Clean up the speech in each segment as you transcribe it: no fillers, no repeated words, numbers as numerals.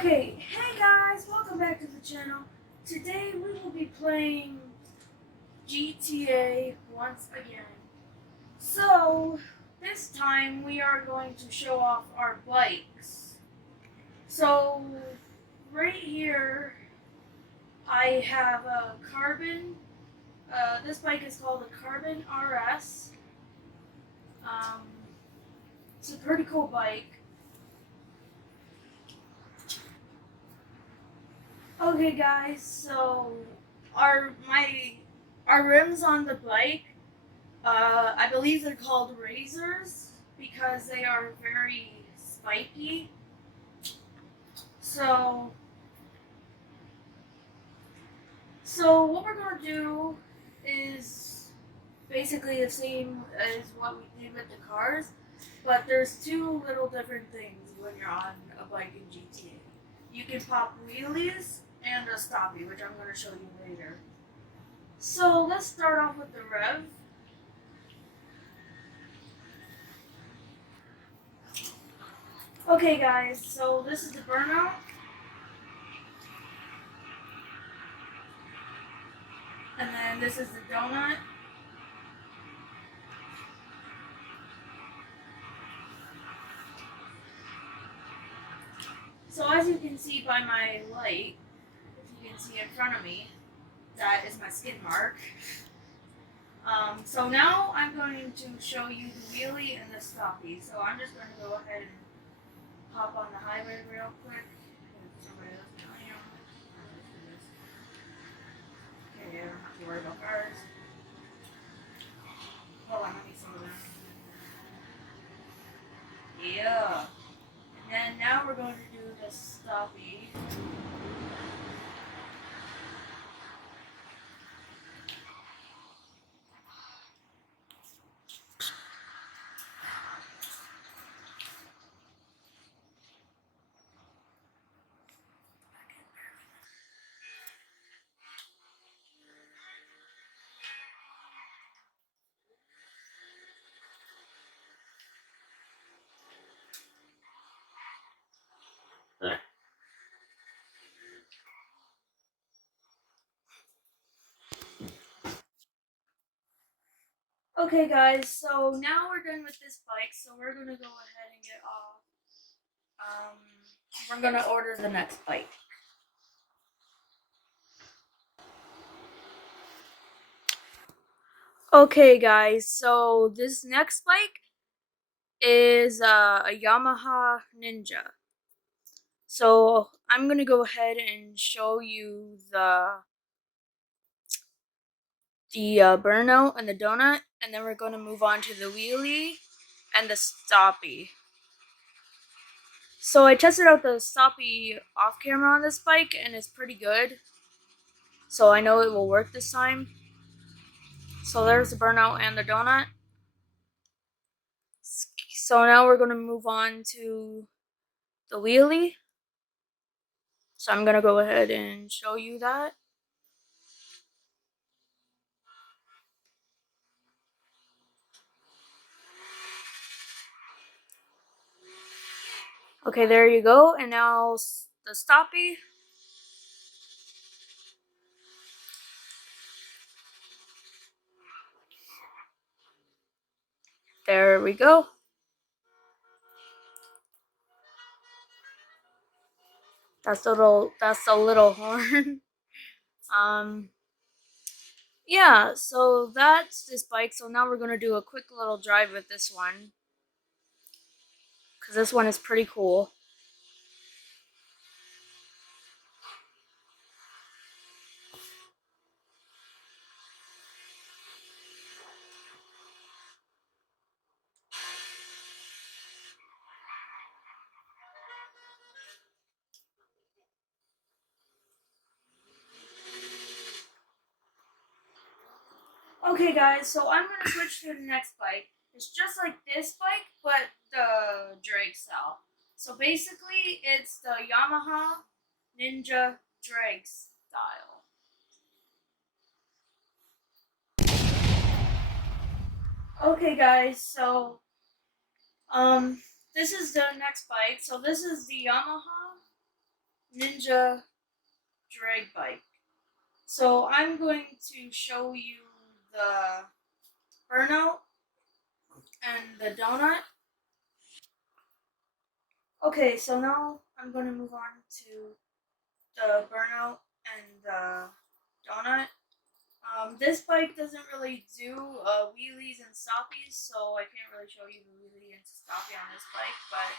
Okay, hey guys, welcome back to the channel. Today we will be playing GTA once again. So, this time we are going to show off our bikes. So, right here I have a Carbon. This bike is called a Carbon RS. Um, it's a pretty cool bike. Okay guys, so our rims on the bike, I believe they're called razors because they are very spiky. So, so what we're gonna do is basically the same as what we did with the cars, but there's two little different things when you're on a bike in GTA. You can pop wheelies and a stoppie, which I'm gonna show you later. So let's start off with the rev. Okay guys, so this is the burnout. And then this is the donut. So as you can see by my light, if you can see in front of me, that is my skid mark. So now I'm going to show you the wheelie and the stoppie. So I'm just going to go ahead and hop on the highway real quick. Somebody else, okay, I don't have to worry about cars. Hold on, I need some of that. Yeah. And then now we're going to do the stoppie. Okay guys, so now we're done with this bike, so we're gonna go ahead and get off. We're gonna order the next bike. Okay guys, so this next bike is a Yamaha Ninja. So I'm gonna go ahead and show you the burnout and the donut, and then we're gonna move on to the wheelie and the stoppie. So I tested out the stoppie off camera on this bike, and it's pretty good. So I know it will work this time. So there's the burnout and the donut. So now we're gonna move on to the wheelie. So I'm gonna go ahead and show you that. Okay, there you go. And now the stoppie. There we go. That's the little horn. Yeah, so that's this bike. So now we're gonna do a quick little drive with this one, because this one is pretty cool. Okay guys, so I'm gonna switch to the next bike. It's just like this bike, but the drag style. So basically, it's the Yamaha Ninja drag style. Okay guys, so this is the next bike. So this is the Yamaha ninja drag bike. So I'm going to show you the burnout and the donut. Okay, so now I'm going to move on to the burnout and the donut. This bike doesn't really do wheelies and stoppies, so I can't really show you the wheelie and stoppie on this bike, but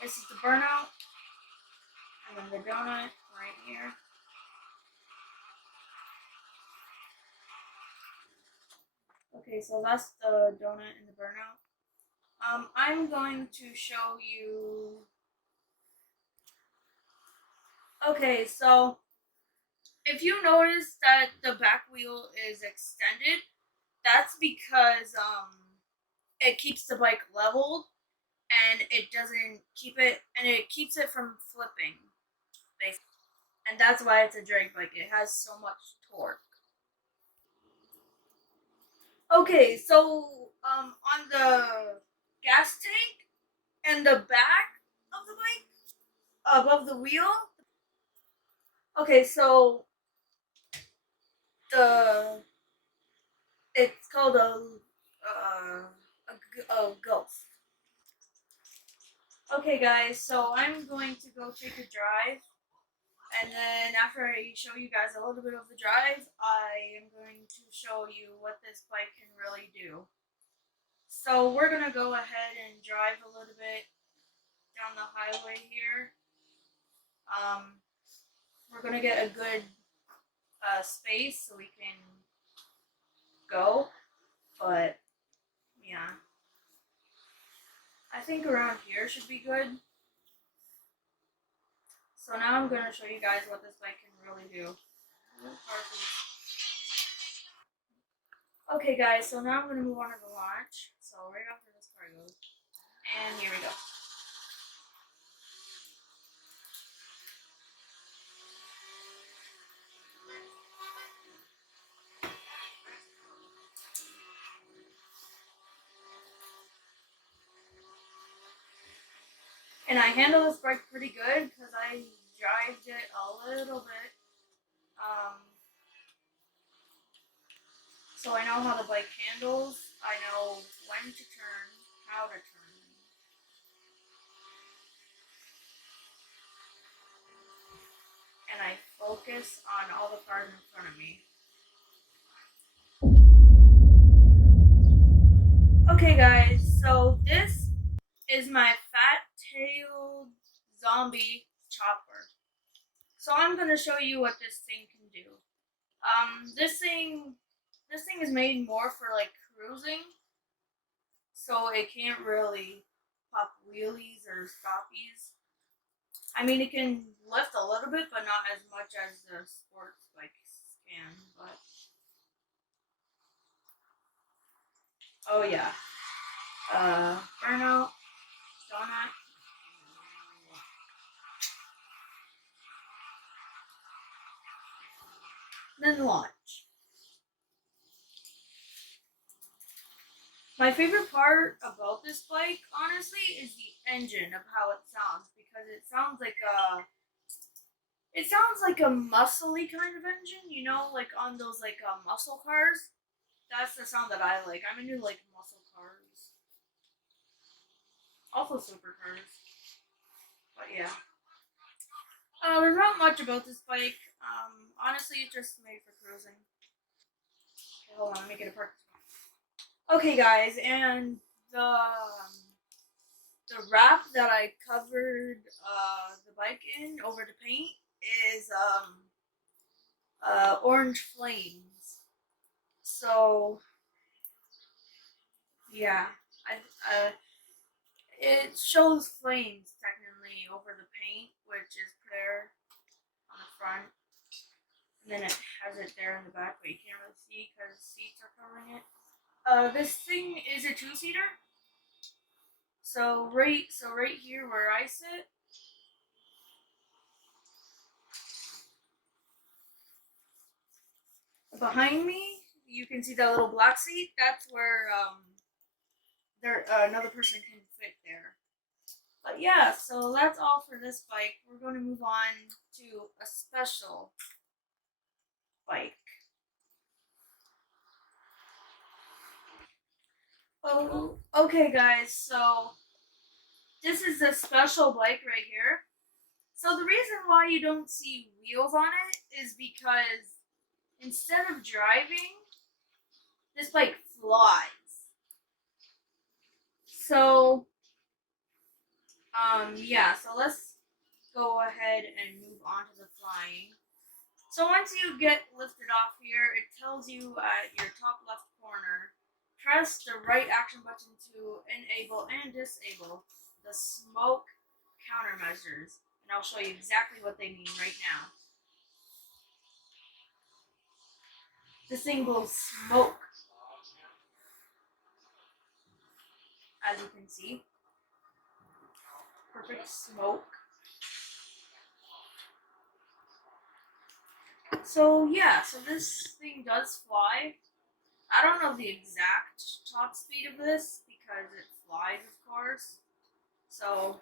this is the burnout and then the donut right here. Okay, so that's the donut and the burnout. I'm going to show you. Okay, so if you notice that the back wheel is extended, that's because it keeps the bike leveled and it doesn't keep it and it keeps it from flipping, basically. And that's why it's a drag bike. It has so much torque. Okay, so on the gas tank and the back of the bike, above the wheel. Okay, so the it's called a ghost. Okay, guys, so I'm going to go take a drive, and then after I show you guys a little bit of the drive, I am going to show you what this bike can really do. So we're gonna go ahead and drive a little bit down the highway here. Um, we're gonna get a good space so we can go, but yeah, I think around here should be good. So now I'm gonna show you guys what this bike can really do. Okay, guys, so now I'm gonna move on to the launch. So right after this car goes, and here we go. And I handle this bike pretty good because I drived it a little bit. Um, so I know how the bike handles. I know when to turn, how to turn, and I focus on all the cars in front of me. Okay, guys, so this is my fat-tailed zombie chopper. So I'm gonna show you what this thing can do. This thing is made more for like cruising, so it can't really pop wheelies or stoppies. I mean, it can lift a little bit, but not as much as the sports bikes can. But oh yeah, burnout, donut. Then launch. My favorite part about this bike, honestly, is the engine of how it sounds because it sounds like a muscly kind of engine, like on those like muscle cars. That's the sound that I like. I'm into like muscle cars, also supercars. But yeah, there's not much about this bike. Honestly, it's just made for cruising. Okay, hold on, let me get a park. Okay, guys, and the wrap that I covered the bike in over the paint is orange flames. So yeah, it shows flames technically over the paint, which is there on the front, and then it has it there in the back, but you can't really see because seats are covering it. This thing is a two-seater. So right here where I sit, behind me, you can see that little black seat. That's where there another person can fit there. But yeah, so that's all for this bike. We're going to move on to a special bike. Oh, okay, guys. So this is a special bike right here. So the reason why you don't see wheels on it is because instead of driving, this bike flies. So yeah. So let's go ahead and move on to the flying. So once you get lifted off here, it tells you at your top left corner, press the right action button to enable and disable the smoke countermeasures. And I'll show you exactly what they mean right now. This thing will smoke, as you can see. Perfect smoke. So yeah, so this thing does fly. I don't know the exact top speed of this because it flies, of course. So,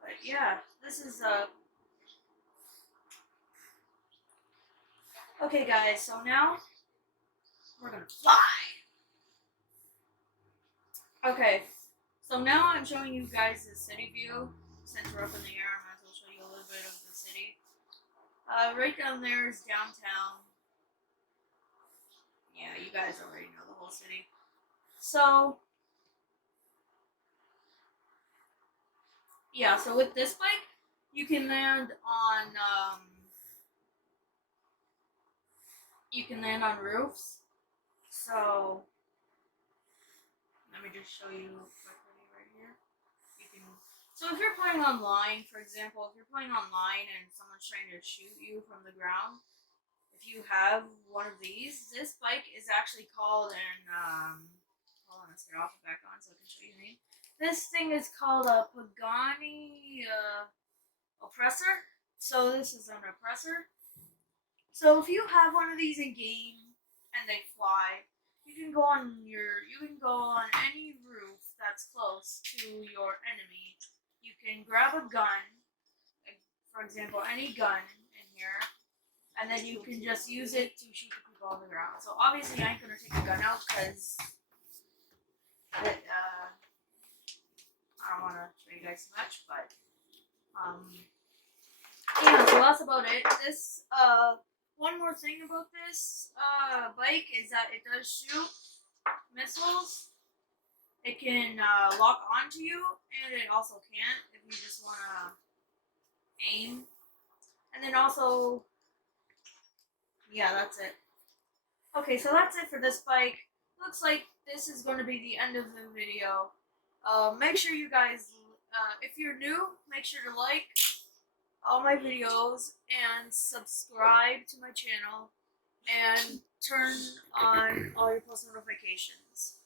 but yeah, this is okay, guys. So now we're gonna fly. Okay, so now I'm showing you guys the city view. Since we're up in the air, I might as well show you a little bit of the city. Right down there is downtown. Yeah, you guys already know the whole city. So yeah, so with this bike, you can land on roofs. So let me just show you quickly right here. You can. So if you're playing online, for example, if you're playing online and someone's trying to shoot you from the ground, if you have one of these, this bike is actually called hold on, let's get off and back on so I can show you the name. This thing is called a Pagani oppressor. So this is an oppressor. So if you have one of these in game and they fly, you can go on any roof that's close to your enemy. You can grab a gun, like, for example, any gun in here, and then you can just use it to shoot the people on the ground. So obviously, I ain't gonna take the gun out because I don't want to show you guys too much. But yeah, so that's about it. This one more thing about this bike is that it does shoot missiles. It can lock onto you, and it also can't if you just want to aim. And then also, yeah, that's it. Okay, so that's it for this bike. Looks like this is going to be the end of the video. Make sure you guys, if you're new, make sure to like all my videos and subscribe to my channel and turn on all your post notifications.